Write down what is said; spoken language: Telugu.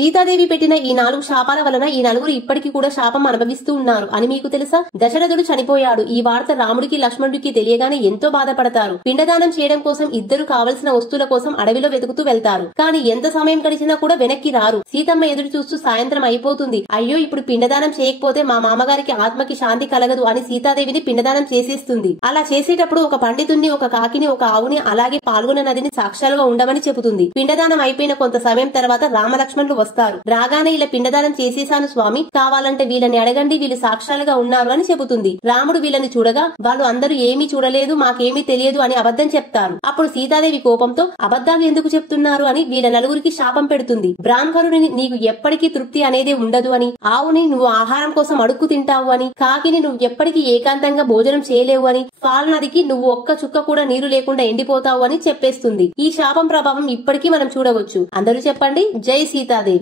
సీతాదేవి పెట్టిన ఈ 4 శాపాల వలన ఈ నలుగురు ఇప్పటికీ కూడా శాపం అనుభవిస్తూ ఉన్నారు అని మీకు తెలుసా? దశరథుడు చనిపోయాడు. ఈ వార్త రాముడికి లక్ష్మణుడికి తెలియగానే ఎంతో బాధపడతారు. పిండదానం చేయడం కోసం ఇద్దరు కావలసిన వస్తువుల కోసం అడవిలో వెతుకుతూ వెళ్తారు. కానీ ఎంత సమయం గడిచినా కూడా వెనక్కి రారు. సీతమ్మ ఎదురు చూస్తూ సాయంత్రం అయిపోతుంది. అయ్యో ఇప్పుడు పిండదానం చేయకపోతే మా మామగారికి ఆత్మకి శాంతి కలగదు అని సీతాదేవిని పిండదానం చేసేస్తుంది. అలా చేసేటప్పుడు ఒక పండితుణ్ణి, ఒక కాకిని, ఒక ఆవుని, అలాగే పాల్గొన నదిని సాక్ష్యాలుగా ఉండమని చెబుతుంది. పిండదానం అయిపోయిన కొంత సమయం తర్వాత రామలక్ష్మణులు వస్తారు. రాగానే ఇలా పిండదానం చేసేశాను స్వామి, కావాలంటే వీళ్ళని అడగండి, వీళ్ళు సాక్ష్యాలుగా ఉన్నారు అని చెబుతుంది. రాముడు వీళ్ళని చూడగా వాళ్ళు అందరూ ఏమీ చూడలేదు, మాకేమీ తెలియదు అని అబద్ధం చెప్తారు. అప్పుడు సీతాదేవి కోపంతో అబద్ధాలు ఎందుకు చెప్తున్నారు అని వీళ్ళ నలుగురికి శాపం పెడుతుంది. బ్రాహ్మణుడిని నీకు ఎప్పటికీ తృప్తి అనేది ఉండదు అని, ఆవుని నువ్వు ఆహారం కోసం అడుక్కు తింటావు అని, కాకిని నువ్వు ఎప్పటికీ ఏకాంతంగా భోజనం చేయలేవు అని, పాల నదికి నువ్వు ఒక్క చుక్క కూడా నీరు లేకుండా ఎండిపోతావు అని చెప్పేస్తుంది. ఈ శాపం ప్రభావం ఇప్పటికీ మనం చూడవచ్చు. అందరూ చెప్పండి జై సీతాదేవి.